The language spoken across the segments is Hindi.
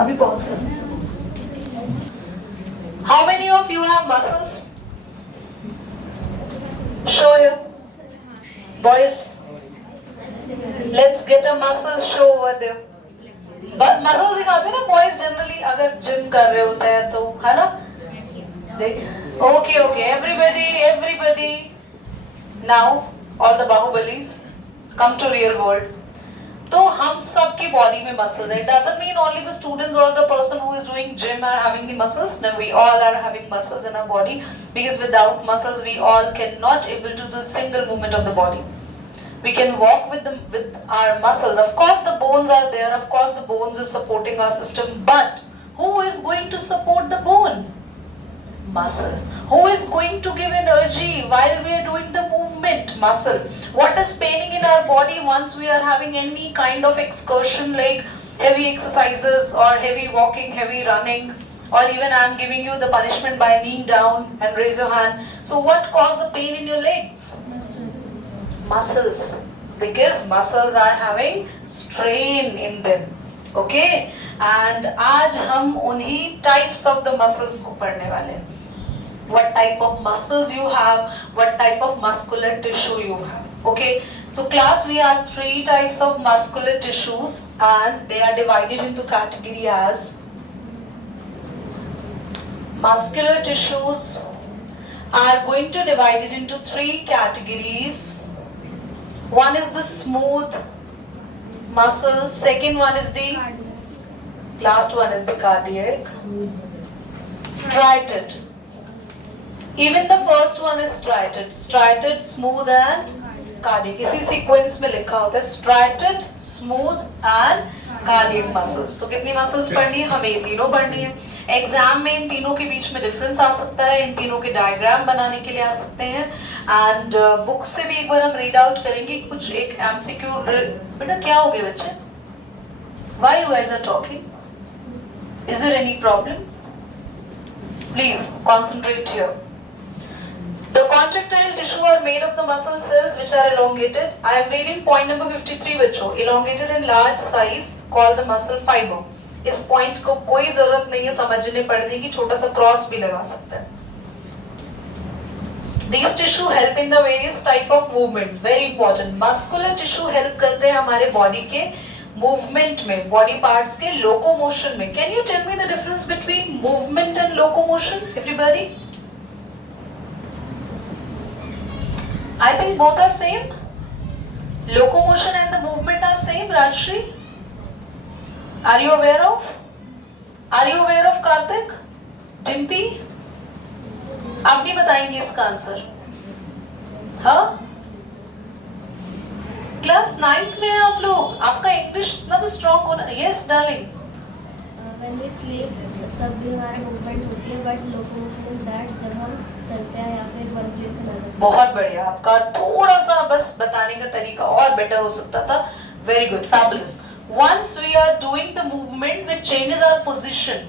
अभी पॉज कर. How many of you have muscles? Show here. Boys, let's get a muscle show over there. But muscles दिखाते हैं ना boys generally अगर gym कर रहे होते हैं तो, है ना? देख. Okay. Everybody. Now all the bahubalis come to real world. तो हम सब की body में muscles है. It doesn't mean only the students or the person who is doing gym are having the muscles. No, we all are having muscles in our body, because without muscles we all cannot able to do a single movement of the body. We can walk with our muscles. Of course the bones are there. Of course the bones is supporting our system. But who is going to support the bone? Muscle. Who is going to give energy while we are doing the movement? Muscle. What is paining in our body once we are having any kind of excursion like heavy exercises or heavy walking, heavy running, or even I am giving you the punishment by kneeling down and raise your hand. So what caused the pain in your legs? Muscles. Because muscles are having strain in them. Okay? And आज हम उन्हीं types of the muscles को पढ़ने वाले हैं. What type of muscles you have, what type of muscular tissue you have. Okay, so class, we have 3 types of muscular tissues and they are divided into category as muscular tissues are going to divide it into 3 categories. One is the smooth muscle, second one is the last one is the cardiac, striated. Even the first one is striated, smooth and cardiac. इसी sequence में लिखा होता है striated, smooth and cardiac muscles. तो कितनी muscles पढ़नी है? हमें इन तीनों पढ़नी है. एग्जाम में इन तीनों के बीच में डिफरेंस आ सकता है, इन तीनों के डायग्राम बनाने के लिए आ सकते हैं. एंड बुक से भी एक बार हम रीड आउट करेंगे कुछ एक एमसीक्यू. बेटा क्या हो गया बच्चे? Why you guys are talking? Is there any problem? Please concentrate here. The contractile tissue are made of the muscle cells which are elongated. I am reading point number 53 बच्चों. Elongated in large size called the muscle fiber. इस पॉइंट को कोई जरूरत नहीं है समझने पढ़ने की, छोटा सा क्रॉस भी लगा सकते हैं. These tissue help in the various type of movement. Very important. Muscular tissue help करते हैं हमारे बॉडी के मूवमेंट में, बॉडी पार्ट्स के लोकोमोशन में. Can you tell me the difference between movement and locomotion, everybody? I think both are same. Locomotion and the movement are same. Rajshri, are you aware of? Are you aware of Karthik? Dimpy? आप नहीं बताएंगे इसका आंसर? हाँ? क्लास 9th में हैं आप लोग. आपका इंग्लिश इतना तो स्ट्रॉन्ग होना. Yes, darling. When we sleep, तब भी हमारा मूवमेंट होती है, बट लोकोमोशन इज दैट जब हम चलते हैं या फिर वन प्लेस से अनदर. बहुत बढ़िया. आपका थोड़ा सा बस बताने का तरीका और बेटर हो सकता था. Very good, fabulous. Once we are doing the movement which changes our position.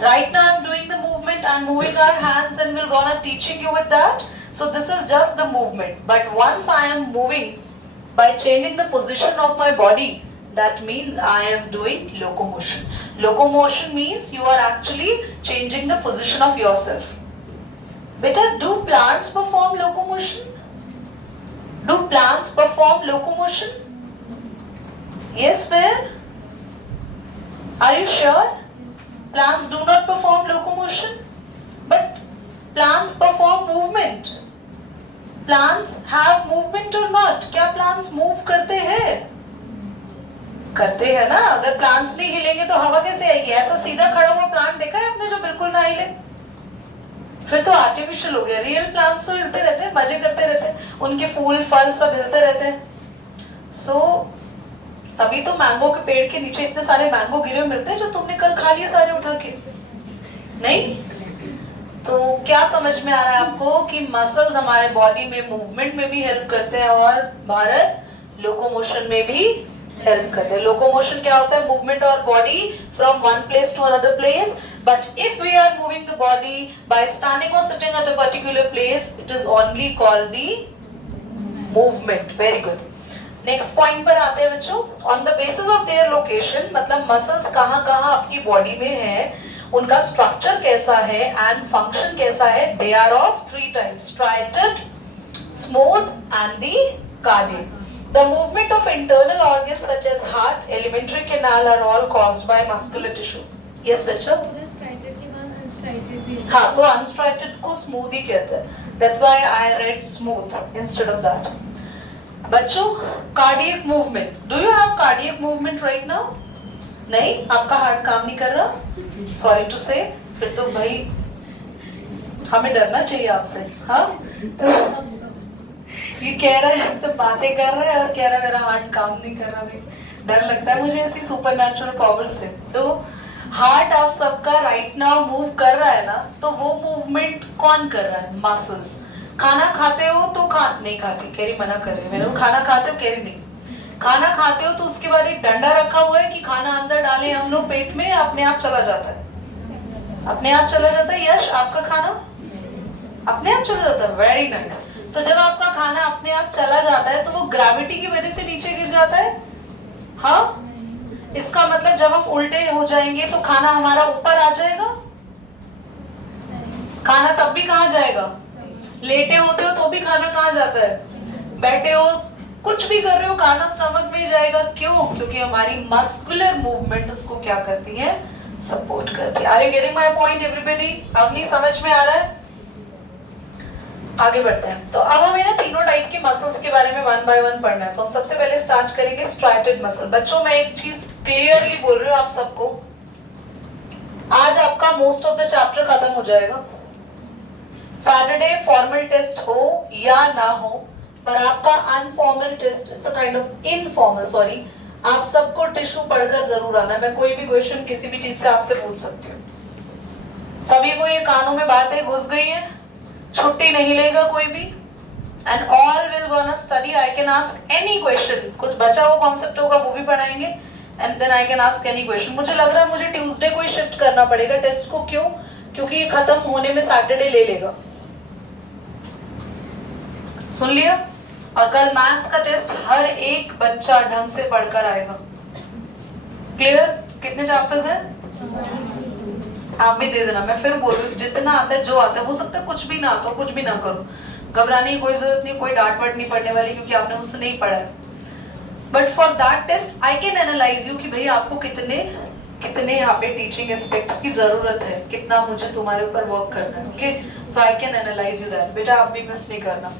Right now I'm doing the movement, I'm moving our hands and we're gonna teaching you with that. So this is just the movement. But once I am moving by changing the position of my body, that means I am doing locomotion. Locomotion means you are actually changing the position of yourself. Beta, do plants perform locomotion? Do plants perform locomotion? Yes, where? Are you sure? Plants do not perform locomotion, but plants perform movement. Plants have movement or not? क्या plants move करते हैं? करते हैं ना. अगर plants नहीं हिलेंगे तो हवा कैसे आएगी? ऐसा सीधा खड़ा हुआ plant देखा है आपने जो बिल्कुल ना हिले? फिर तो आर्टिफिशियल हो गया. रियल प्लांट्स तो हिलते रहते हैं, मजे करते रहते हैं, उनके फूल फल सब हिलते रहते हैं. सो तभी तो मैंगो के पेड़ के नीचे इतने सारे मैंगो गिरे हुए मिलते हैं जो तुमने कल खा लिए सारे उठा के. नहीं? तो क्या समझ में आ रहा है आपको कि मसल्स हमारे बॉडी में मूवमेंट में भी हेल्प करते हैं और भारत लोकोमोशन में भी हेल्प करते हैं. लोकोमोशन क्या होता है? मूवमेंट और body from one place to another place. But if we are moving the body by standing or sitting at a particular place, it is only called the movement. Very good. Next point पर आते हैं बच्चों, on the basis of their location, मतलब मसल्स कहाँ कहाँ आपकी बॉडी में है, उनका स्ट्रक्चर कैसा है एंड फंक्शन कैसा है. They are of 3 types, striated, smooth and the cardiac. The movement of internal organs such as heart, alimentary canal are all caused by muscular tissue. Yes बच्चों. पूरे striated के बाद unstriated भी होता हाँ, है। तो unstriated को smooth ही कहते हैं. That's why I read smooth instead of that. बच्चों, cardiac movement. Do you have cardiac movement right now? नहीं, आपका हार्ट काम नहीं कर रहा? Sorry to say, फिर तो भाई हमें डरना चाहिए आपसे. हाँ, ये कह रहा है तो बातें कर रहा है और कह रहा है मेरा हार्ट काम नहीं कर रहा. भाई डर लगता है मुझे ऐसी सुपरनैचुरल पावर से. तो हार्ट आप सबका राइट नाउ मूव कर रहा है ना, तो वो मूवमेंट कौन कर रहा है? मसल्स. खाना खाते हो तो नहीं खाती, कह रही मना कर रही. मैंने खाना खाते हो, कह रही नहीं. खाना खाते हो तो उसके बाद एक डंडा रखा हुआ है कि खाना अंदर डाले हम लोग पेट में, अपने आप चला जाता है. अपने आप चला जाता है. यश, आपका खाना अपने आप चला जाता है. Very nice. तो जब आपका खाना अपने आप चला जाता है तो वो ग्रेविटी की वजह से नीचे गिर जाता है. हाँ, इसका मतलब जब हम उल्टे हो जाएंगे तो खाना हमारा ऊपर आ जाएगा. खाना तब भी कहाँ जाएगा? लेटे होते हो तो भी खाना कहाँ जाता है? बैठे हो, कुछ भी कर रहे हो, खाना स्टमक में जाएगा. क्यों? क्योंकि हमारी मस्कुलर मूवमेंट उसको क्या करती है? सपोर्ट करती है. Are you getting my point everybody? अब नहीं समझ में आ रहा है? आगे बढ़ते हैं. तो अब हमें ना तीनों टाइप के मसल्स के बारे में वन बाय वन पढ़ना है. तो हम सबसे पहले स्टार्ट करेंगे striated मसल. बच्चों, मैं एक चीज क्लियरली बोल रही हूँ आप सबको, आज आपका मोस्ट ऑफ द चैप्टर खत्म हो जाएगा. सैटरडे फॉर्मल टेस्ट हो या ना हो, पर आपका unformal test, it's a kind of informal, sorry, आप सबको टिश्यू पढ़कर जरूर आना. मैं कोई भी क्वेश्चन किसी भी चीज से आपसे पूछ सकती हूँ. सभी को ये कानों में बातें घुस गई है, छुट्टी नहीं लेगा कोई भी. And all will gonna study. I can ask any question. कुछ बचा हुआ कॉन्सेप्ट होगा वो भी पढ़ाएंगे and then I can ask any question. मुझे लग रहा है मुझे ट्यूसडे को ही शिफ्ट करना पड़ेगा टेस्ट को. क्यों? क्योंकि ये खत्म होने में सैटरडे ले लेगा. सुन लिया? और कल मैथ्स का टेस्ट हर एक बच्चा ढंग से पढ़कर आएगा. क्लियर? कितने चैप्टर्स हैं? आप भी दे देना. मैं फिर बोल रही हूँ, जितना आता है, जो आता है, हो सकता है कुछ भी ना आता हो, कुछ भी ना करो. घबराने की कोई जरूरत नहीं, कोई डांट वाट नहीं पड़ने वाली, क्योंकि आपने मुझसे नहीं पढ़ा है. But for that test I can analyse you कि भाई आपको कितने यहाँ पे टीचिंग एस्पेक्ट्स की जरूरत है, कितना मुझे तुम्हारे ऊपर वर्क करना है. Okay, so I can analyse you that. बेटा आप भी मिस नहीं करना,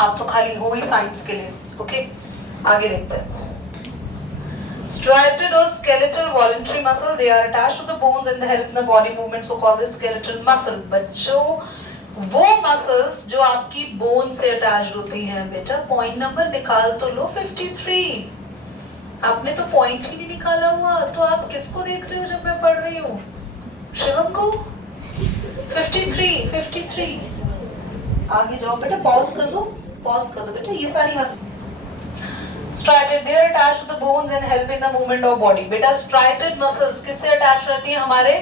आप तो खाली हो ही साइंस के लिए. ओके, आगे देखते हैं. Striated or skeletal voluntary muscle, they are attached to the bones and they help in the body movement, so called the skeletal muscle. बच्चों, वो मसल्स जो आपकी बोन से अटैच्ड होती हैं, बेटा पॉइंट नंबर निकाल तो लो. 53. आपने तो पॉइंट ही नहीं निकाला हुआ, तो आप किसको देख रहे हो जब मैं पढ़ रही हूँ? शिवम को. 53. आगे जाओ बेटा, पॉज कर दो बेटा. ये सारी muscle striated, they are attached to the bones and help in the movement of body. बेटा striated muscles किससे अटैच रहती है? हमारे.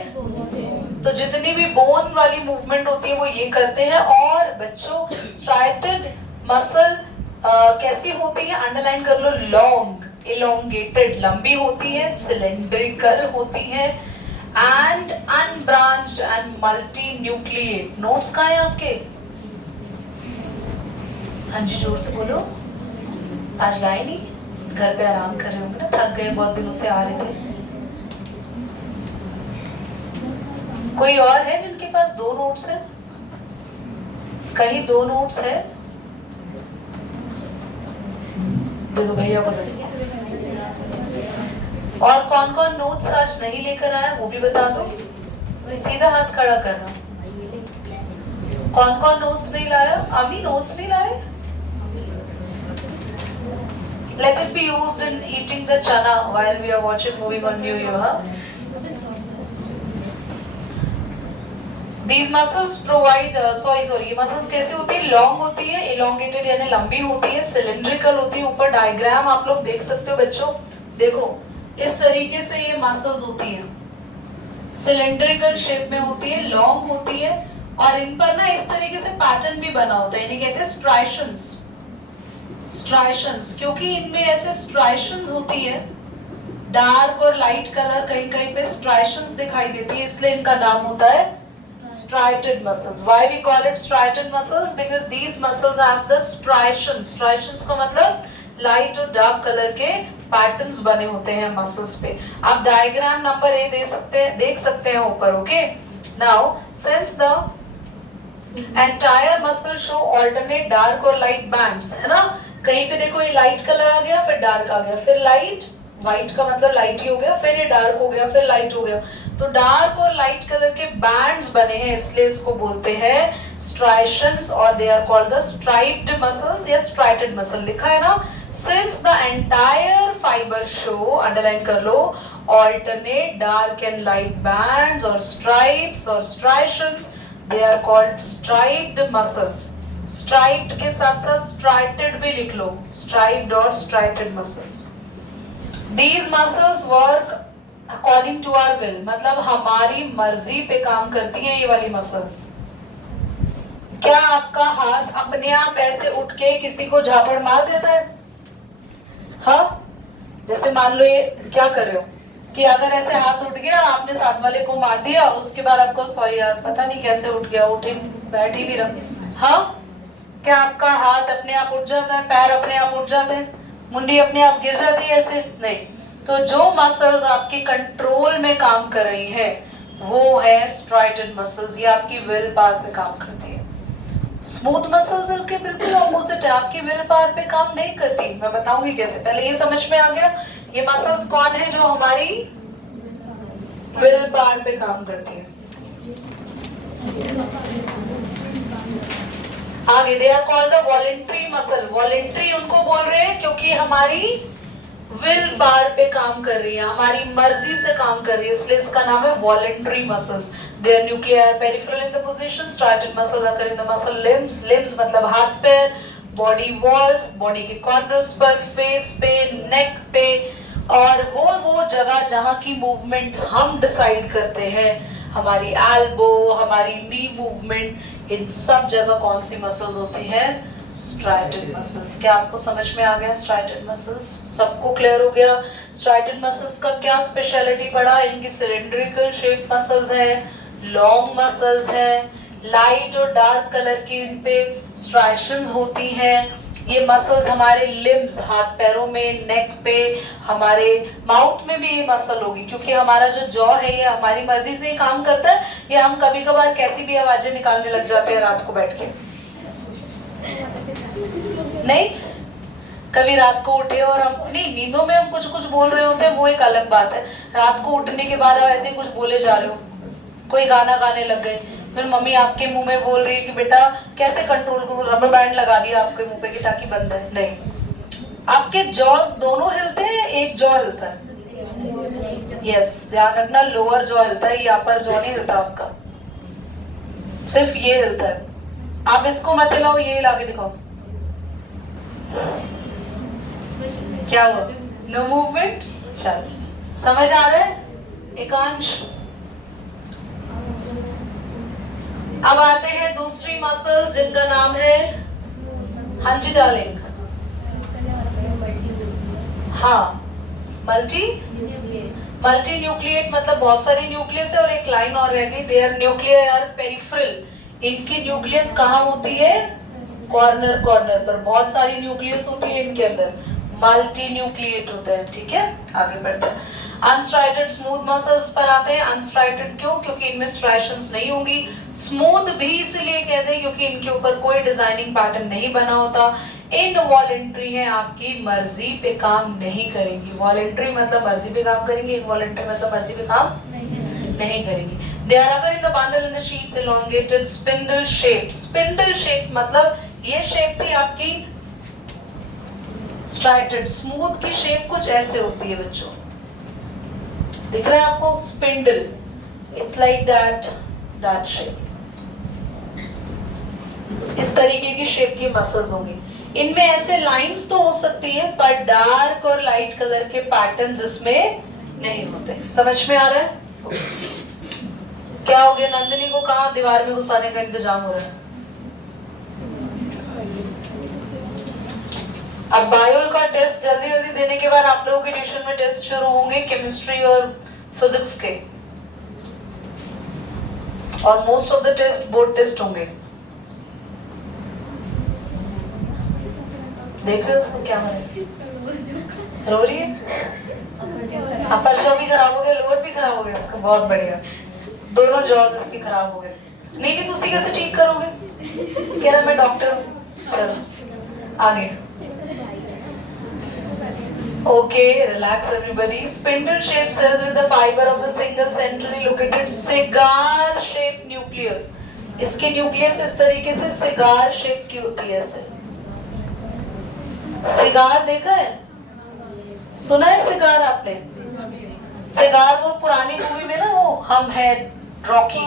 तो जितनी भी बोन वाली मूवमेंट होती है वो ये करते हैं. और बच्चों, striated muscle कैसी होती है? अंडरलाइन कर लो. लॉन्ग, elongated, लंबी होती है, cylindrical होती है, and unbranched and multinucleate. Notes कहाँ हैं आपके? हाँ जी, जोर से बोलो. आज लाए नहीं? घर पे आराम कर रहे होंगे ना, थक गए, बहुत दिनों से आ रहे थे. कोई और है जिनके पास 2 नोट्स है? कहीं 2 नोट्स है? दे दो भैया को. और कौन कौन नोट्स आज नहीं लेकर आया वो भी बता दो. सीधा हाथ खड़ा करना. कौन कौन नोट्स नहीं लाया? अभी नोट्स नहीं लाए? Let it be used in eating the chana while we are watching moving on New Year. These muscles provide, ये muscles कैसी होती है? लॉन्ग होती है, elongated यानी लंबी होती है, cylindrical होती है. ऊपर डायग्राम आप लोग देख सकते हो बच्चों. देखो, इस तरीके से ये मसल्स होती है, सिलेंड्रिकल शेप में होती है, लॉन्ग होती है, और इन पर ना इस तरीके से पैटर्न भी बना होता है, इन्हें कहते हैं स्ट्राइशंस. स्ट्राइशंस, क्योंकि इनमें ऐसे स्ट्राइशंस होती है, डार्क और लाइट कलर कहीं कहीं पे स्ट्राइशंस दिखाई देती है, इसलिए इनका नाम होता है striated muscles. Why we call it striated muscles? Because these muscles have the striations. Striations का मतलब लाइट और डार्क कलर के पैटर्न्स बने होते हैं मसल्स पे. आप डायग्राम नंबर ए देख सकते हैं ऊपर. Okay, now since the entire muscle show alternate dark और लाइट बैंड्स, है ना, कहीं पे देखो ये लाइट कलर आ गया, फिर डार्क आ गया, फिर लाइट, व्हाइट का मतलब लाइट ही हो गया, फिर ये डार्क हो गया, फिर लाइट हो गया, तो डार्क और लाइट कलर के बैंड्स बने हैं, इसलिए इसको बोलते हैं स्ट्राइशंस, और they are called the striped muscles या स्ट्राइटेड मसल. लिखा है ना, since the entire fibre show, underline कर लो, alternate dark and light bands और स्ट्राइप्स और striations, they are called striped muscles. Striped के साथ साथ स्ट्राइटेड भी लिख लो, स्ट्राइप्ड और striated muscles. These muscles work according to our will, मतलब हमारी मर्जी पे काम करती हैं ये वाली मसल्स. क्या आपका हाथ अपने आप ऐसे उठ के किसी को झापड़ मार देता है? हाँ, जैसे मान लो ये क्या कर रहे हो कि अगर ऐसे हाथ उठ गया, आपने साथ वाले को मार दिया, उसके बाद आपको सॉरी यार पता नहीं कैसे उठ गया, उठे बैठ ही नहीं रहा. हाँ, क्या आपका हाथ अपने आप उठ जाता है, पैर अपने आप उठ जाते हैं, मुंडी अपने आप गिर जाती है ऐसे? नहीं. तो जो मसल्स आपके कंट्रोल में काम कर रही है वो है स्ट्राइटेड मसल्स, ये आपकी विल पावर पे काम करती है. स्मूथ मसल्स के बिल्कुल ऑपोजिट है, आपकी विल पावर पे काम नहीं करती. मैं बताऊंगी कैसे. पहले ये समझ में आ गया, ये मसल्स कौन है जो हमारी विल पावर पे काम करती है. आगे they are called the voluntary muscle. Voluntary उनको बोल रहे हैं क्योंकि हमारी विल पावर पे काम कर रही है, हमारी मर्जी से काम कर रही है, इसलिए इसका नाम है voluntary muscles. They are nuclear peripheral in the position. Striated muscles आकर in the muscle limbs. Limbs मतलब हाथ पैर, बॉडी वॉल्स, बॉडी के कॉर्नर्स पर, फेस पे, नेक पे, और वो जगह जहां की मूवमेंट हम डिसाइड करते हैं, हमारी एल्बो, हमारी नी मूवमेंट, इन सब जगह कौन सी मसल्स होती हैं? Striated muscles. क्या आपको समझ में आ गया स्ट्राइटेड मसल्स? सबको क्लियर हो गया? स्ट्राइटेड मसल्स का क्या स्पेशलिटी पड़ा? इनकी सिलेंड्रिकल शेप मसल्स है, लॉन्ग मसल्स है, लाइट और डार्क कलर की इन पे स्ट्राइशंस होती हैं. ये मसल्स हमारे लिम्स, हाथ पैरों में, नेक पे, हमारे माउथ में भी ये मसल होगी, क्योंकि हमारा जो जॉ है ये हमारी मर्जी से ही काम करता है. ये हम कभी कभार कैसी भी आवाजें निकालने लग जाते हैं रात को बैठ के. नहीं, कभी रात को उठे और हम नहीं, नींदों में हम कुछ कुछ बोल रहे होते हैं, वो एक अलग बात है. रात को उठने के बाद आप ऐसे कुछ बोले जा रहे हो, कोई गाना गाने लग गए, फिर मम्मी आपके मुंह में बोल रही है कि बेटा कैसे कंट्रोल करो, रबर बैंड लगा दिया आपके मुंह पे कि ताकि बंद है. नहीं, आपके जॉज दोनों हिलते हैं, एक जॉ हिलता है. यस, ध्यान रखना, लोअर जॉ हिलता है, ये अपर जॉ नहीं हिलता आपका, सिर्फ ये हिलता है. आप इसको मत हिलाओ, ये हिला के दिखाओ. क्या हुआ? No movement. चल, समझ आ रहा है एकांश? अब आते हैं दूसरी मसल्स जिनका नाम है, हाँ जी डार्लिंग, हाँ, मल्टी न्यूक्लिएट मतलब बहुत सारी न्यूक्लियस है और एक लाइन और रह गई. They are nuclear peripheral. इनकी न्यूक्लियस कहाँ होती है? कॉर्नर पर. बहुत सारी न्यूक्लियस होती है इनके अंदर, मल्टी न्यूक्लिएट होता है. ठीक है, आगे बढ़ते हैं. अनस्ट्राइटेड स्मूथ मसल्स पर आते हैं. अनस्ट्राइटेड क्यों? क्योंकि इनमें स्ट्राइशंस नहीं होंगी. स्मूथ भी इसलिए कहते हैं क्योंकि इनके ऊपर कोई डिजाइनिंग पैटर्न नहीं बना होता. इनवॉलेंट्री है, आपकी मर्जी पे काम नहीं करेंगी. वॉलेंट्री मतलब मर्जी पे काम करेंगी, इनवॉलेंट्री मतलब मर्जी पे काम नहीं करेंगी. They are occur in the bundle in the sheets elongated spindle shaped. Spindle shaped मतलब ये शेप थी आपकी स्ट्राइटेड. स्मूथ की शेप कुछ ऐसे होती है बच्चों, दिख रहा है आपको? Spindle, it's like that shape. इस तरीके की शेप की मसल्स होंगी. इनमें ऐसे लाइंस तो हो सकती है, पर डार्क और लाइट कलर के पैटर्न्स इसमें नहीं होते. समझ में आ रहा है? क्या हो गया? नंदिनी को कहाँ दीवार में घुसाने का इंतजाम हो रहा है? अब बायो का टेस्ट जल्दी जल्दी देने के बाद आप लोगों के ट्यूशन में टेस्ट शुरू होंगे केमिस्ट्री और फिजिक्स के, और most of the test board test होंगे। देख रहे हो उसको क्या रो रही है? अपर जॉ भी खराब हो गया, लोअर भी खराब हो गया इसका, बहुत बढ़िया, दोनों जॉज इसके खराब हो गए। नहीं तो उसी कैसे ठीक करोगे? कह रहा मैं डॉक्टर हूँ। चलो आगे। Okay, relax everybody. Spindle shaped cells with the fiber of the single centrally located cigar shaped nucleus. इसके न्यूक्लियस इस तरीके से सिगार शेप की होती है। ऐसे सिगार देखा है, सुना है सिगार आपने? सिगार वो पुरानी मूवी में ना, वो हम है रॉकी,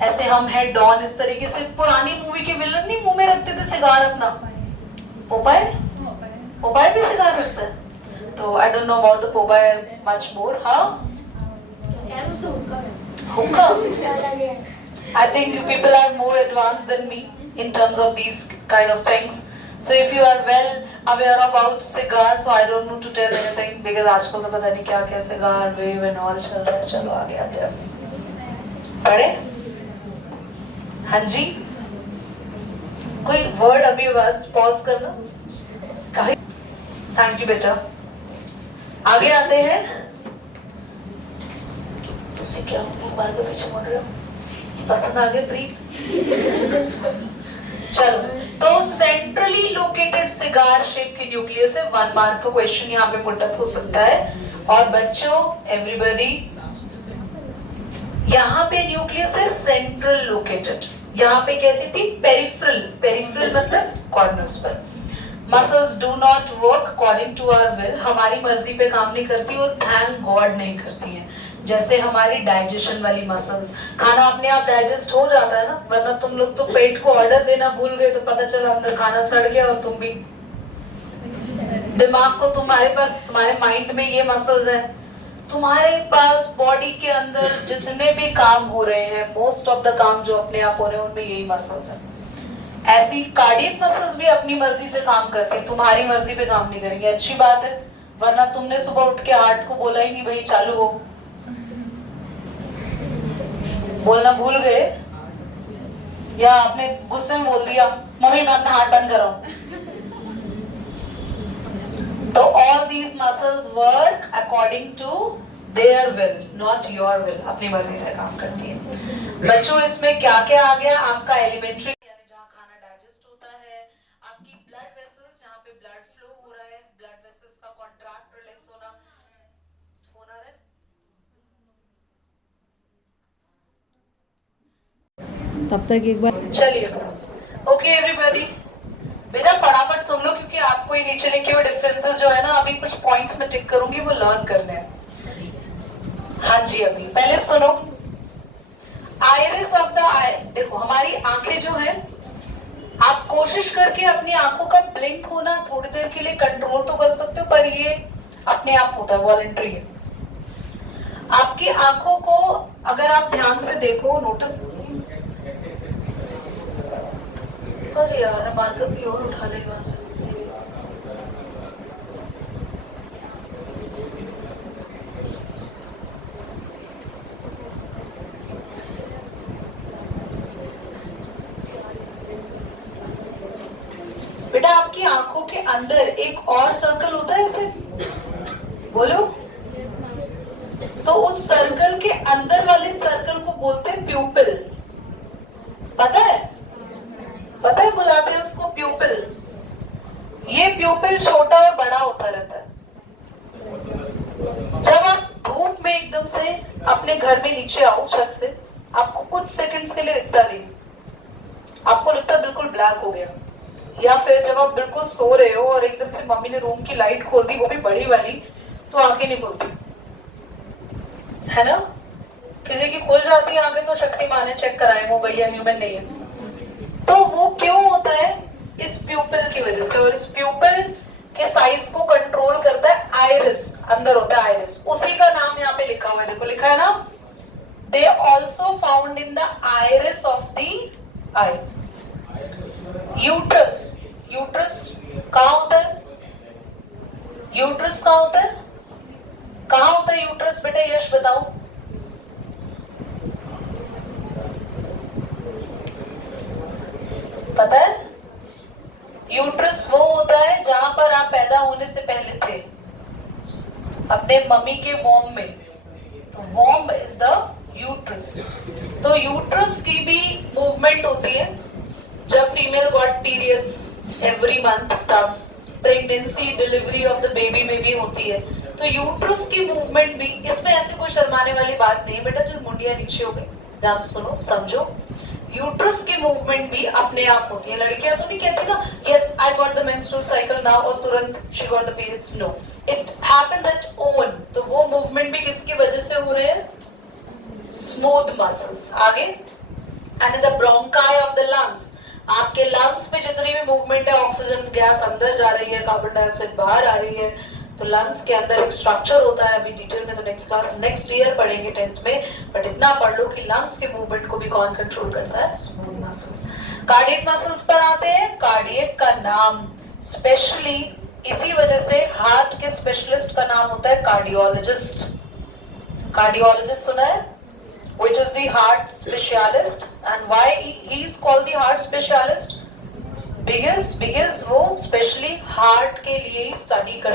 ऐसे हम है डॉन, इस तरीके से पुरानी मूवी के विलन नहीं मुंह में रखते थे सिगार अपना? पोपाय, पोपाय भी सिगार रखता है। तो I don't know about the Popeye much more. Huh? Hookah. I think you people are more advanced than me in terms of these kind of things. So if you are well aware about cigars, so I don't know to tell anything because आजकल तो पता नहीं क्या क्या cigar wave and all चल रहा है। चलो आगे आते हैं। पढ़े? हाँ जी। कोई word अभी बस pause करना। कहीं? Thank you बेटा। आगे आते हैं। तुझसे क्या बार के पीछे मुड़ रहे हो? पसंद आ गया प्रीत? चलो, तो सेंट्रली लोकेटेड सिगार शेप की न्यूक्लियस है। 1 मार्क का क्वेश्चन यहाँ पे पुट अप हो सकता है। और बच्चों, एवरीबॉडी, यहाँ पे न्यूक्लियस है सेंट्रल लोकेटेड। यहाँ पे कैसी थी? पेरिफेरल। पेरिफेरल मतलब कॉर्नर्स पर। Muscles do not work according to our will, हमारी मर्जी पे काम नहीं करती और थैंक गॉड नहीं करती है। जैसे हमारी डाइजेशन वाली मसल्स, खाना अपने आप डाइजेस्ट हो जाता है ना, वरना तुम लोग तो पेट को ऑर्डर देना भूल गए तो पता चला अंदर खाना सड़ गया और तुम भी दिमाग को, तुम्हारे पास, तुम्हारे माइंड में ये मसल्स हैं। तुम्हारे पास बॉडी के अंदर जितने भी काम हो रहे हैं, मोस्ट ऑफ द काम जो अपने आप हो रहे हैं उनमें यही मसल्स हैं। ऐसी कार्डियक मसल्स भी अपनी मर्जी से काम करते हैं, तुम्हारी मर्जी पे काम नहीं करेंगे। अच्छी बात है, वरना तुमने सुबह उठ के हार्ट को बोला ही नहीं भाई चालू हो, बोलना भूल गए, या आपने गुस्से में बोल दिया मम्मी मैं अपना हार्ट बंद कर रहा हूं। तो all these muscles work according to their will, not your will, अपनी मर्जी से काम करती है। बच्चों, इसमें क्या क्या आ गया? आपका एलिमेंट्री तब तक एक बार चलिए। ओके एवरीबॉडी, बेटा फटाफट सुन लो क्योंकि आपको ये नीचे लिखे हुए डिफरेंसेस जो है ना, अभी कुछ पॉइंट्स में टिक करूंगी, वो लर्न करने हैं। हाँ जी, अभी पहले सुनो। आइरिस ऑफ द आई, देखो हमारी आंखें जो है, आप कोशिश करके अपनी आंखों का ब्लिंक होना थोड़ी देर के लिए कंट्रोल तो कर सकते हो, पर ये अपने आप होता है, वॉलंटरी है। आपकी आंखों को अगर आप ध्यान से देखो, नोटिस, अरे यार मार्कर भी और उठा ले वहां से। बेटा आपकी आंखों के अंदर एक और सर्कल होता है ऐसे, बोलो। तो उस सर्कल के अंदर वाले सर्कल को बोलते हैं प्यूपिल। पता है? पता है, बुलाते हैं उसको प्यूपिल। ये प्यूपिल छोटा और बड़ा होता रहता है। जब आप धूप में एकदम से अपने घर में नीचे आओ छत से, आपको कुछ सेकंड्स के लिए दिखता नहीं, आपको लगता है बिल्कुल ब्लैक हो गया। या फिर जब आप बिल्कुल सो रहे हो और एकदम से मम्मी ने रूम की लाइट खोल दी, वो भी बड़ी वाली, तो आंखें नहीं खुलती, है ना? किसी की खुल जाती है आंखें तो शक्तिमान है, चेक कराएं, वो भैया ह्यूमन नहीं है। तो वो क्यों होता है? इस प्यूपिल की वजह से। और इस प्यूपिल के साइज को कंट्रोल करता है आइरिस, अंदर होता है आइरिस, उसी का नाम यहाँ पे लिखा हुआ है, देखो लिखा है ना, they also found in the iris of the I. Uterus, uterus कहाँ होता है? यूट्रस कहाँ होता है? कहाँ होता है यूट्रस बेटा? यश बताओ। पता है? यूट्रस वो होता है जहां पर आप पैदा होने से पहले थे, अपने मम्मी के वॉर्म में। तो वॉर्म इज द यूट्रस। तो यूट्रस की भी मूवमेंट होती है जब female got periods every month, तब pregnancy delivery of the baby में भी होती है। तो यूट्रस की मूवमेंट भी, इसमें ऐसे कोई शर्माने वाली बात नहीं बेटा। जो मुंडिया नीचे हो गई, ध्यान सुनो समझो। यूट्रस की मूवमेंट भी अपने आप होती है। लड़कियां तो नहीं कहती ना yes I got the menstrual cycle now और तुरंत she got the periods. No, it happens at own. तो वो मूवमेंट भी किसकी वजह से हो रहे हैं? Smooth muscles. आगे, and the bronchi of the lungs, आपके लंग्स में जितनी भी मूवमेंट है, ऑक्सीजन गैस अंदर जा रही है, कार्बन डाइऑक्साइड बाहर आ रही है। तो लंग्स के अंदर एक स्ट्रक्चर होता है, अभी डिटेल में तो नेक्स्ट क्लास नेक्स्ट ईयर पढ़ेंगे 10th में, बट इतना पढ़ लो कि लंग्स के मूवमेंट को भी कौन कंट्रोल करता है? Smooth muscles. कार्डियक मसल्स पर आते हैं। कार्डियक का नाम स्पेशली इसी वजह से हार्ट के स्पेशलिस्ट का नाम होता है कार्डियोलॉजिस्ट। कार्डियोलॉजिस्ट सुना है? Which is the heart specialist, and why he is called the heart specialist? Because वो स्पेशली हार्ट के लिए ही स्टडी कर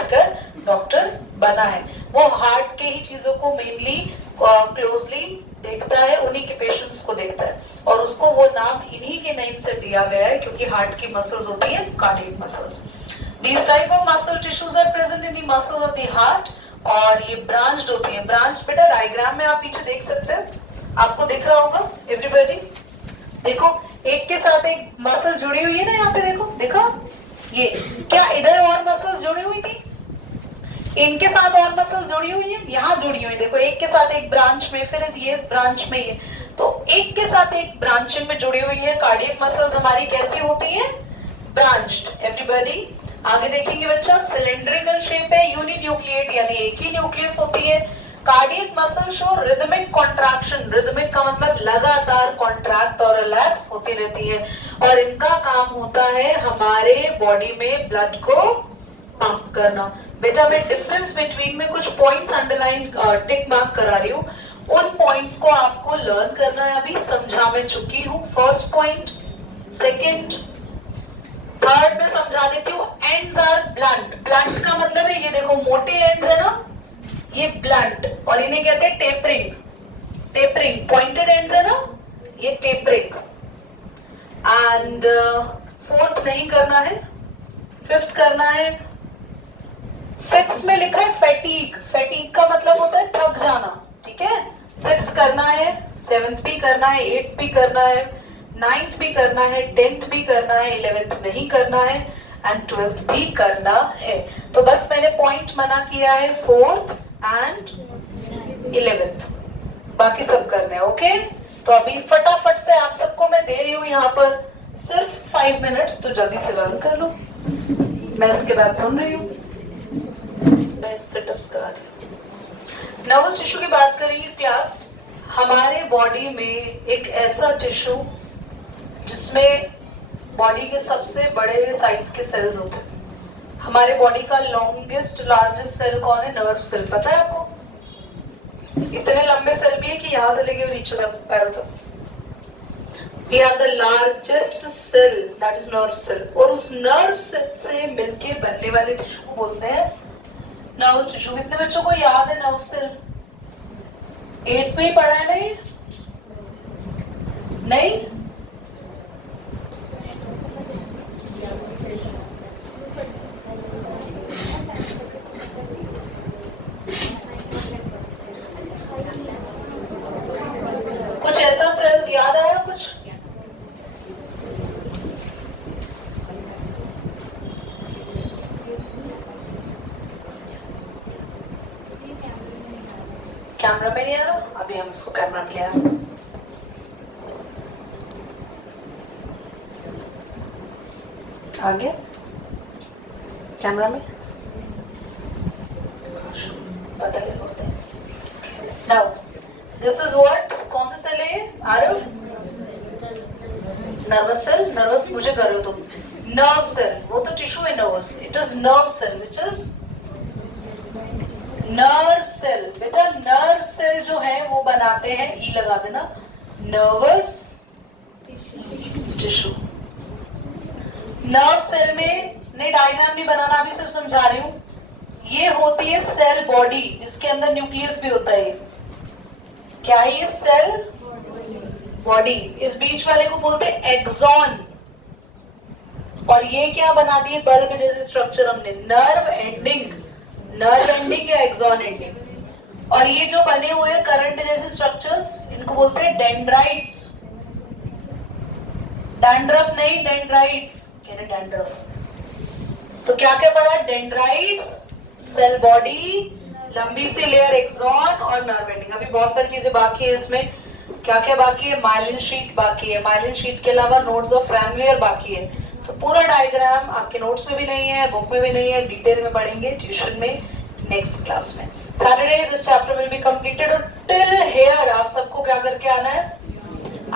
डॉक्टर बना है। वो हार्ट के ही चीजों को मेनली क्लोजली देखता है, उन्हीं के पेशेंट्स को देखता है, और उसको वो नाम इन्हीं के नेम से दिया गया है क्योंकि हार्ट की मसल्स होती है cardiac muscles. These type of muscle tissues are present in the muscles of the heart, और ये ब्रांच्ड होती है। ब्रांच बेटा डायग्राम में आप पीछे देख सकते हैं, आपको दिख रहा होगा एवरीबॉडी। देखो एक के साथ एक मसल जुड़ी हुई है ना, यहाँ पे देखो, देखो ये क्या इधर और मसल जुड़ी हुई थी, इनके साथ और मसल जुड़ी हुई है, यहाँ जुड़ी हुई। देखो एक के साथ एक ब्रांच में, फिर ये ब्रांच में है, तो एक के साथ एक ब्रांचिंग में जुड़ी हुई है। कार्डियक मसल्स हमारी कैसी होती है? ब्रांच्ड। एवरीबॉडी आगे देखेंगे बच्चा, सिलेंड्रिकल शेप है, यूनिन्यूक्लिएट यानी एक ही न्यूक्लियस होती है। Cardiac muscle show rhythmic contraction, rhythmic का मतलब लगातार कॉन्ट्रैक्ट और रिलैक्स होती रहती है, और इनका काम होता है हमारे बॉडी में ब्लड को पंप करना। बेटा मैं डिफरेंस बिटवीन में कुछ पॉइंट्स अंडरलाइन टिक मार्क करा रही हूँ, उन पॉइंट्स को आपको लर्न करना है। अभी समझा मैं चुकी हूँ फर्स्ट पॉइंट, सेकंड, थर्ड में समझा देती हूँ। Ends are blunt. ब्लंट का मतलब है ये देखो मोटे एंड्स है ना, ये ब्लंट, और इन्हें कहते हैं टेपरिंग। टेपरिंग पॉइंटेड एंड्स है ना, ये टेपरिंग। एंड फोर्थ नहीं करना है, फिफ्थ करना है। सिक्स्थ में लिखा है फैटीग। फैटीग का मतलब होता है थक जाना, ठीक है। सिक्स्थ करना है, सेवेंथ भी करना है, एट्थ भी करना है, नाइन्थ भी करना है, 10th भी करना है, 11th नहीं करना है, एंड 12th भी करना है। तो बस मैंने पॉइंट मना किया है 4th एंड 11th, बाकी सब करने हैं। ओके, तो अभी फटाफट से आप सबको मैं दे रही हूँ यहाँ पर सिर्फ 5 मिनट्स, तो जल्दी से लर्न कर लो। मैं इसके बाद सुन रही हूँ, मैं सिटअप्स करा रही हूँ। नर्वस टिश्यू की बात करेंगे क्लास। हमारे बॉडी में एक ऐसा टिश्यू जिसमें बॉडी के सबसे बड़े साइज के सेल्स होते हैं। हमारे बॉडी का लॉन्गेस्ट लार्जेस्ट सेल कौन है? Nerve cell. पता है आपको? इतने लंबे सेल भी है कि यहाँ से लेके नीचे तक पैरों तक। We have the largest cell, that is nerve cell, और उस नर्व सेल से मिलके बनने वाले टिश्यू को बोलते हैं नर्वस टिश्यू। कितने बच्चों को याद है नर्व सेल? 8th में ही पढ़ा है ना ये? नहीं? कुछ ऐसा सेल्स याद आया कुछ? कैमरा में नहीं आ रहा, अभी हम इसको कैमरा में ले आए। आगे कैमरा में बदल होते हैं। नाउ दिस इज व्हाट, कौन सा सेल है? आ रहे हो? Nervous cell. नर्वस मुझे कर रहे हो तुम। नर्व सेल, वो तो टिश्यू है nervous. It is nerve cell which is nerve cell, बेटा नर्व सेल जो है वो बनाते हैं, ई लगा देना, नर्वस टिश्यू। नर्व सेल में नहीं डायग्राम नहीं बनाना, अभी सिर्फ समझा रही हूँ। ये होती है सेल बॉडी जिसके अंदर न्यूक्लियस भी होता है। क्या है ये सेल बॉडी? इस बीच वाले को बोलते हैं एक्सॉन। और ये क्या बना दिए बल्ब जैसे स्ट्रक्चर हमने, नर्व एंडिंग, नर्व एंडिंग या एक्सॉन एंडिंग। और ये जो बने हुए हैं करंट जैसे स्ट्रक्चर्स, इनको बोलते हैं डेंड्राइट्स। डैंड्रफ नहीं, डेंड्राइट्स, कहने डैंड्रफ। तो क्या क्या पढ़ा? डेंड्राइट्स, सेल बॉडी, लंबी सी लेयर एक्सॉन और नर्व एंडिंग। अभी बहुत सारी चीजें बाकी है इसमें। क्या क्या बाकी है? माइलिन शीट बाकी है, माइलिन शीट के अलावा नोड्स ऑफ रैनवियर बाकी है। तो पूरा डायग्राम आपके नोट्स में भी नहीं है, बुक में भी नहीं है, डिटेल में पढ़ेंगे ट्यूशन में नेक्स्ट क्लास में। Saturday this chapter will be completed. और टिल हियर आप सबको क्या करके आना है?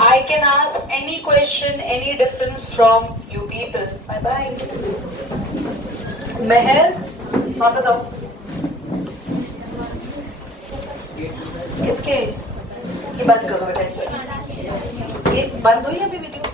I can ask any question, any difference from you people. Bye bye. महर, वापस आओ। किसके? ये बंद करो बेटा। ये बंद हुई अभी वीडियो?